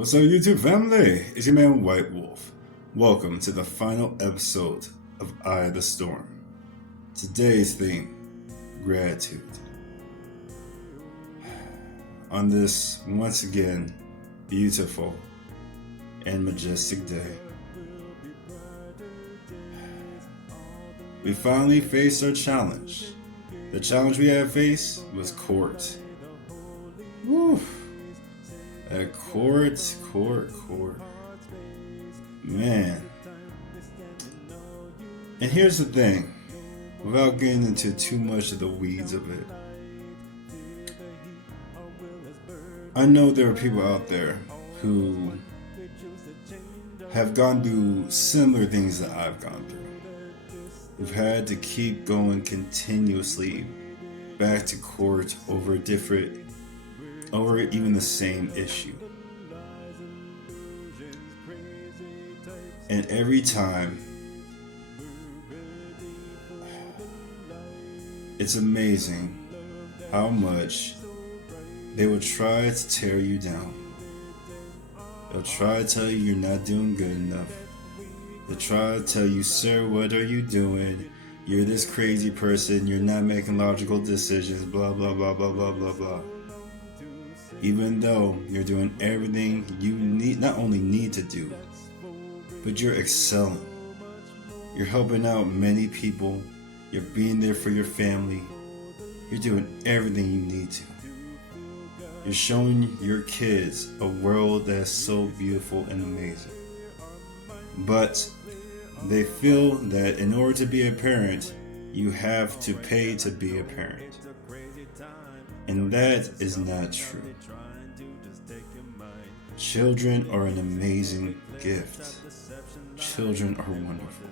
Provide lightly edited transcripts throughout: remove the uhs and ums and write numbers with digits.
What's up, YouTube family? It's your man White Wolf. Welcome to the final episode of Eye of the Storm. Today's theme, gratitude. On this, once again, beautiful and majestic day, we finally faced our challenge. The challenge we had faced was court. Woo! At court. Man. And here's the thing, without getting into too much of the weeds of it, I know there are people out there who have gone through similar things that I've gone through. Who've had to keep going continuously back to court over even the same issue. And every time, it's amazing how much they will try to tear you down. They'll try to tell you you're not doing good enough. They'll try to tell you, sir, what are you doing? You're this crazy person, you're not making logical decisions, blah, blah, blah, blah, blah, blah, blah. Even though you're doing everything you not only need to do, but you're excelling. You're helping out many people. You're being there for your family. You're doing everything you need to. You're showing your kids a world that's so beautiful and amazing. But they feel that in order to be a parent, you have to pay to be a parent. And that is not true. Children are an amazing gift. Children are wonderful.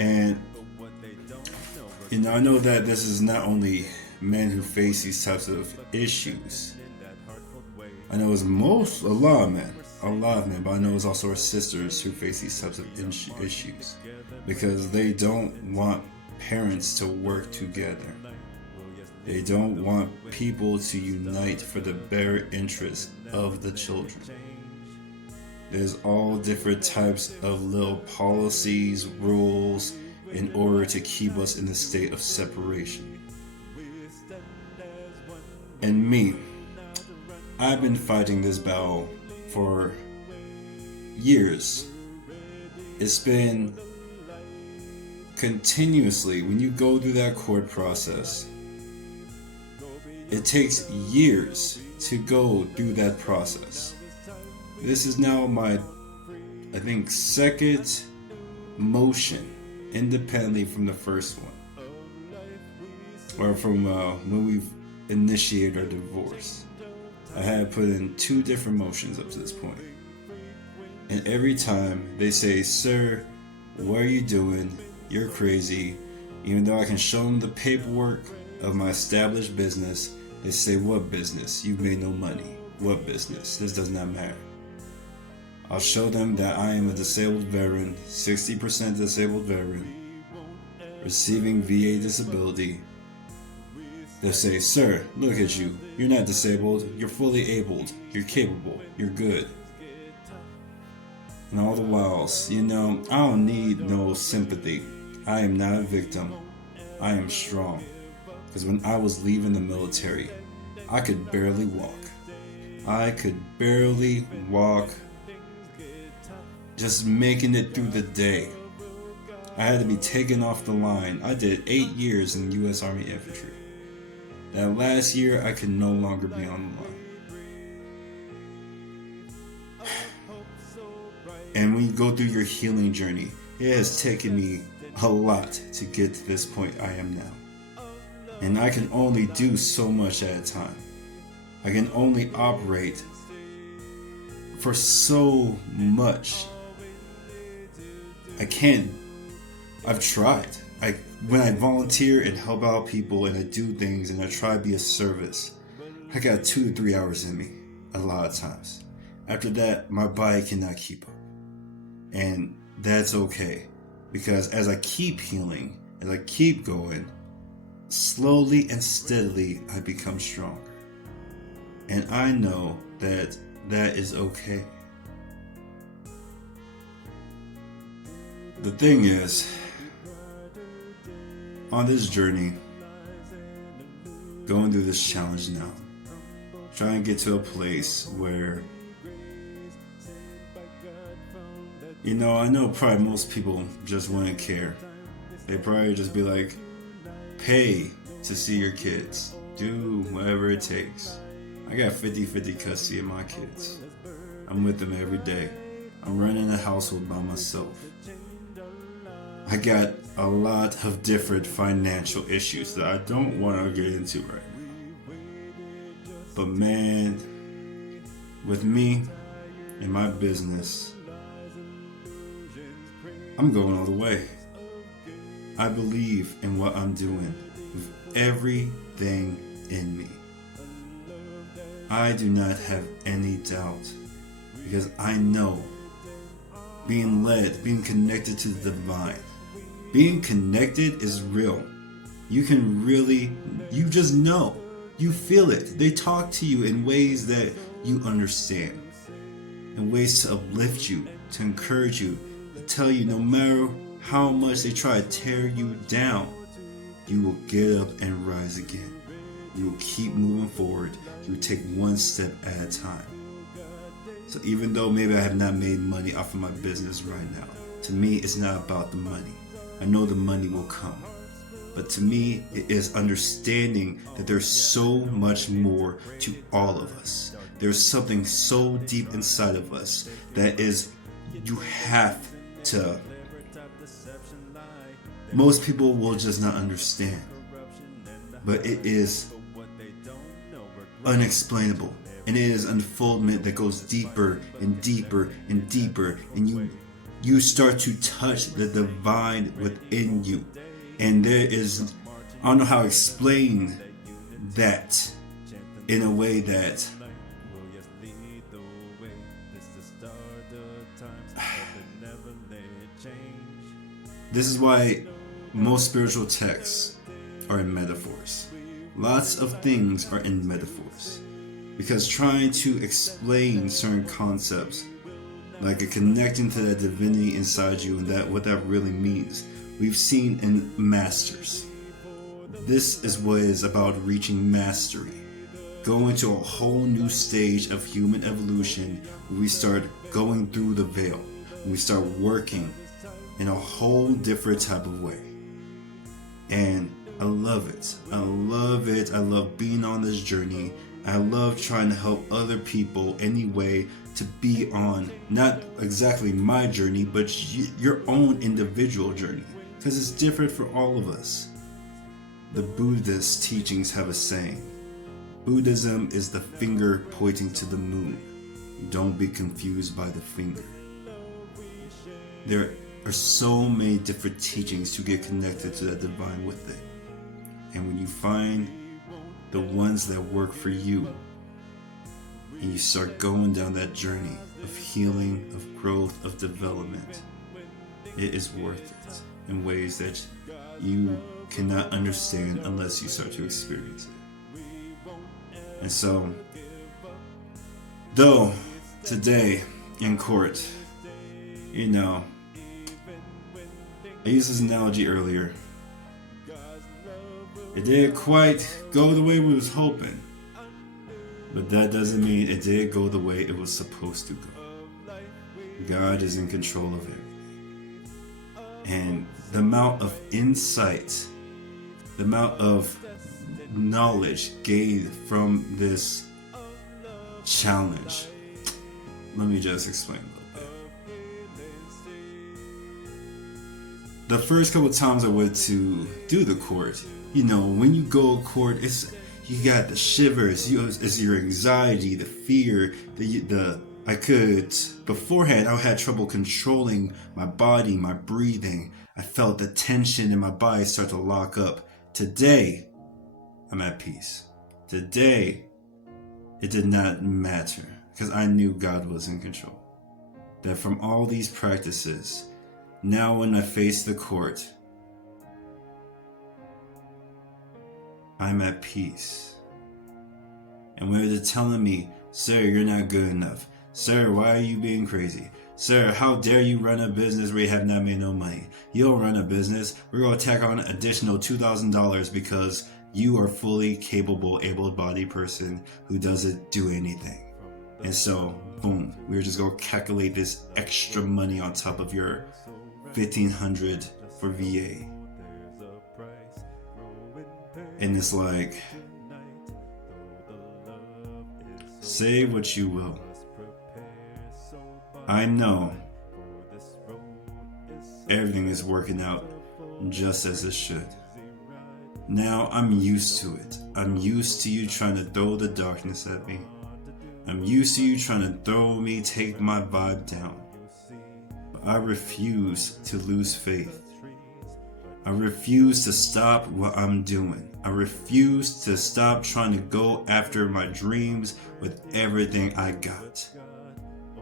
And, I know that this is not only men who face these types of issues. I know it's a lot of men, but I know it's also our sisters who face these types of issues because they don't want parents to work together. They don't want people to unite for the better interest of the children. There's all different types of little policies, rules, in order to keep us in a state of separation. And me, I've been fighting this battle for years. It's been continuously, when you go through that court process, it takes years to go through that process. This is now my, second motion independently from the first one. Or from when we've initiated our divorce. I had put in 2 different motions up to this point. And every time they say, sir, what are you doing? You're crazy. Even though I can show them the paperwork of my established business, they say, what business? You've made no money. What business? This does not matter. I'll show them that I am a disabled veteran, 60% disabled veteran, receiving VA disability. They'll say, sir, look at you. You're not disabled. You're fully abled. You're capable. You're good. And all the whiles, I don't need no sympathy. I am not a victim. I am strong. Because when I was leaving the military, I could barely walk. Just making it through the day. I had to be taken off the line. I did 8 years in the U.S. Army Infantry. That last year, I could no longer be on the line. And when you go through your healing journey, it has taken me a lot to get to this point I am now. And I can only do so much at a time. I can only operate for so much. I've tried. When I volunteer and help out people and I do things and I try to be of service, I got 2 to 3 hours in me a lot of times. After that, my body cannot keep up. And that's okay. Because as I keep healing, as I keep going, slowly and steadily I become stronger. And I know that that is okay. The thing is, on this journey, going through this challenge now, trying to get to a place where, I know probably most people just wouldn't care. They probably just be like, pay to see your kids. Do whatever it takes. I got 50-50 custody of my kids. I'm with them every day. I'm running a household by myself. I got a lot of different financial issues that I don't want to get into right now. But man, with me and my business, I'm going all the way. I believe in what I'm doing with everything in me. I do not have any doubt, because I know being led, being connected to the divine, being connected is real. You just know. You feel it. They talk to you in ways that you understand, in ways to uplift you, to encourage you, to tell you no matter how much they try to tear you down, you will get up and rise again. You will keep moving forward. You will take one step at a time. So even though maybe I have not made money off of my business right now, to me it's not about the money. I know the money will come. But to me, it is understanding that there's so much more to all of us. There's something so deep inside of us that is, you have to. Most people will just not understand. But it is unexplainable. And it is unfoldment that goes deeper and deeper and deeper. And you start to touch the divine within you. And there is, I don't know how to explain that in a way that this is why most spiritual texts are in metaphors. Lots of things are in metaphors. Because trying to explain certain concepts, like a connecting to that divinity inside you and that what that really means, we've seen in masters. This is what is about reaching mastery. Going to a whole new stage of human evolution where we start going through the veil. We start working in a whole different type of way. And I love it. I love it. I love being on this journey. I love trying to help other people anyway to be on not exactly my journey, but your own individual journey. Because it's different for all of us. The Buddhist teachings have a saying. Buddhism is the finger pointing to the moon. Don't be confused by the finger. There are so many different teachings to get connected to that divine within. And when you find the ones that work for you, and you start going down that journey of healing, of growth, of development, it is worth it in ways that you cannot understand unless you start to experience it. And so, though today in court, I used this analogy earlier. It didn't quite go the way we was hoping, but that doesn't mean it did go the way it was supposed to go. God is in control of everything. And the amount of insight, the amount of knowledge gained from this challenge, let me just explain a little bit. The first couple of times I went to do the court, when you go to court, you got the shivers, it's your anxiety, the fear, beforehand I had trouble controlling my body, my breathing. I felt the tension in my body start to lock up. Today, I'm at peace. Today, it did not matter because I knew God was in control. That from all these practices, now when I face the court, I'm at peace. And when they're telling me, sir, you're not good enough. Sir, why are you being crazy? Sir, how dare you run a business where you have not made no money? You don't run a business. We're going to tack on an additional $2,000 because you are fully capable, able-bodied person who doesn't do anything. And so, boom, we're just going to calculate this extra money on top of your $1,500 for VA. And it's like, say what you will. I know everything is working out just as it should. Now I'm used to it. I'm used to you trying to throw the darkness at me. I'm used to you trying to take my vibe down. But I refuse to lose faith. I refuse to stop what I'm doing. I refuse to stop trying to go after my dreams with everything I got.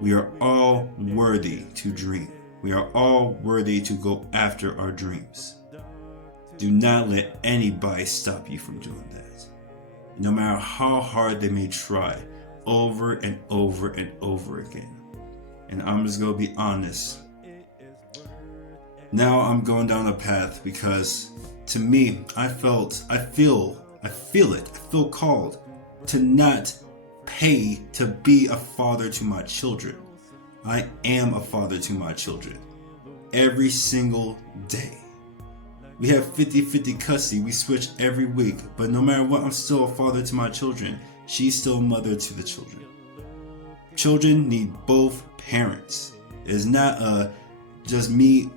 We are all worthy to dream. We are all worthy to go after our dreams. Do not let anybody stop you from doing that. No matter how hard they may try, over and over and over again. And I'm just going to be honest. Now I'm going down a path because to me, I feel called to not pay to be a father to my children. I am a father to my children every single day. We have 50-50 custody. We switch every week. But no matter what, I'm still a father to my children. She's still a mother to the children. Children need both parents. It is not just me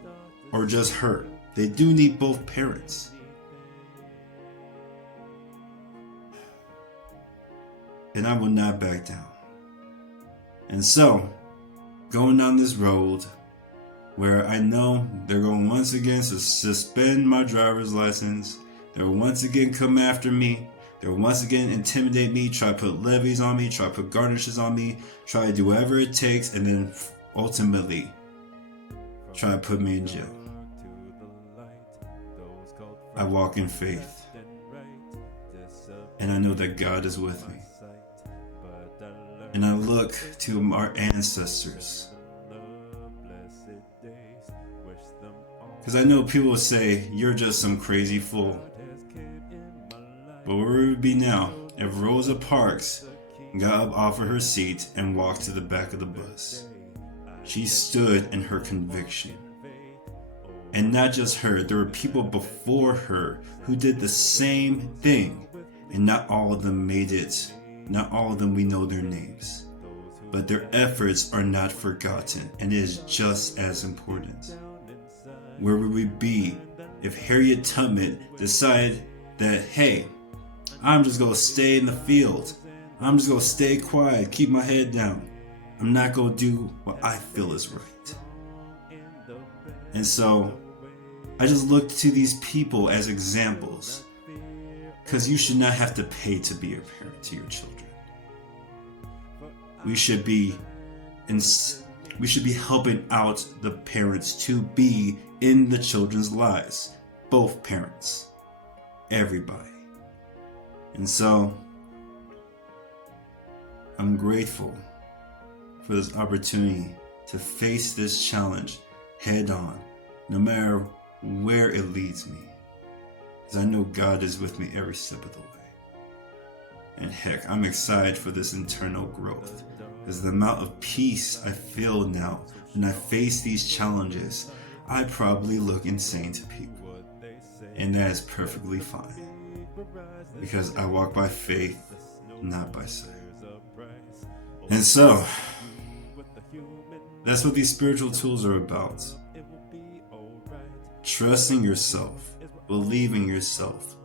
or just her. They do need both parents. And I will not back down. And so, going down this road where I know they're going once again to suspend my driver's license, they'll once again come after me, they'll once again intimidate me, try to put levies on me, try to put garnishes on me, try to do whatever it takes, and then ultimately try to put me in jail. I walk in faith, and I know that God is with me. And I look to our ancestors. Because I know people will say, you're just some crazy fool. But where would we be now if Rosa Parks got up off of her seat and walked to the back of the bus? She stood in her conviction. And not just her, there were people before her who did the same thing. And not all of them made it. Not all of them we know their names. But their efforts are not forgotten, and it is just as important. Where would we be if Harriet Tubman decided that, hey, I'm just going to stay in the field. I'm just going to stay quiet, keep my head down. I'm not going to do what I feel is right. And so, I just look to these people as examples. Because you should not have to pay to be a parent to your children. We should be helping out the parents to be in the children's lives. Both parents. Everybody. And so, I'm grateful for this opportunity to face this challenge head on, no matter where it leads me. Because I know God is with me every step of the way. And heck, I'm excited for this internal growth. Because the amount of peace I feel now when I face these challenges, I probably look insane to people. And that is perfectly fine. Because I walk by faith, not by sight. And so, that's what these spiritual tools are about. Trusting yourself, believing yourself,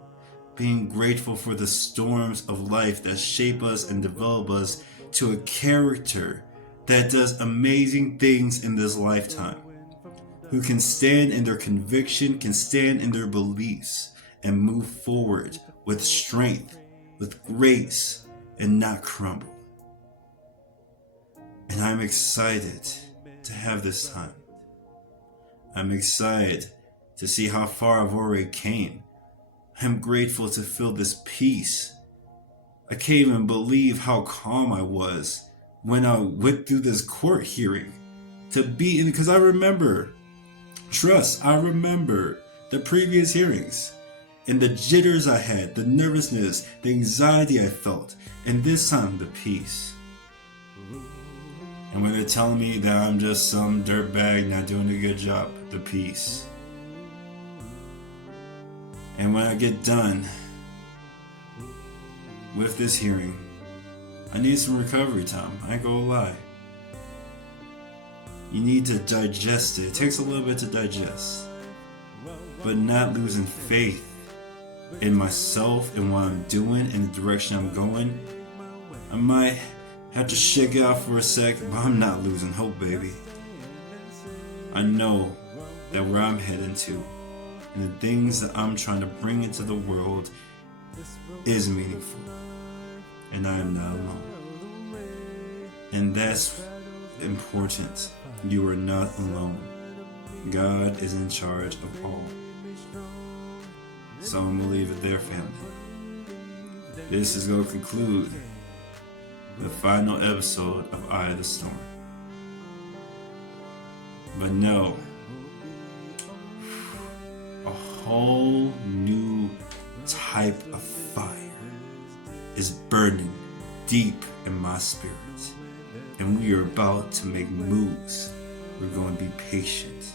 being grateful for the storms of life that shape us and develop us to a character that does amazing things in this lifetime, who can stand in their conviction, can stand in their beliefs, and move forward with strength, with grace, and not crumble. And I'm excited to have this time. I'm excited to see how far I've already came. I'm grateful to feel this peace I can't even believe how calm I was when I went through this court hearing to be in, because I remember the previous hearings and the jitters I had, the nervousness, the anxiety I felt, and this time the peace. And when they're telling me that I'm just some dirtbag not doing a good job, the peace. And when I get done with this hearing, I need some recovery time. I ain't gonna lie. You need to digest it. It takes a little bit to digest. But not losing faith in myself and what I'm doing and the direction I'm going. I might have to shake out for a sec, but I'm not losing hope, baby. I know that where I'm heading to and the things that I'm trying to bring into the world is meaningful. And I am not alone. And that's important. You are not alone. God is in charge of all. So I'm going to leave it there, family. This is going to conclude the final episode of Eye of the Storm. But no, a whole new type of fire is burning deep in my spirit. And we are about to make moves. We're going to be patient.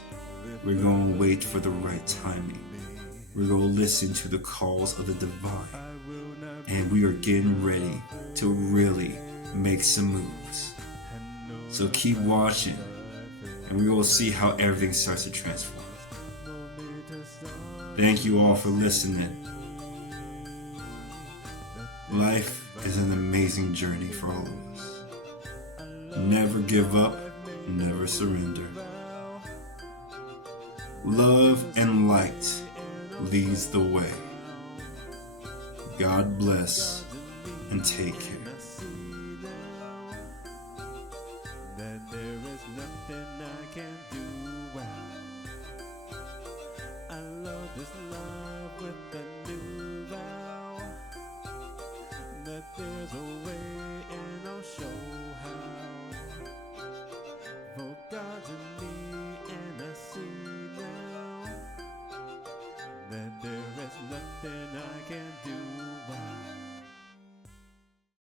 We're going to wait for the right timing. We're going to listen to the calls of the divine. And we are getting ready to really make some moves. So keep watching, and we will see how everything starts to transform. Thank you all for listening. Life is an amazing journey for all of us. Never give up, never surrender. Love and light leads the way. God bless and take care.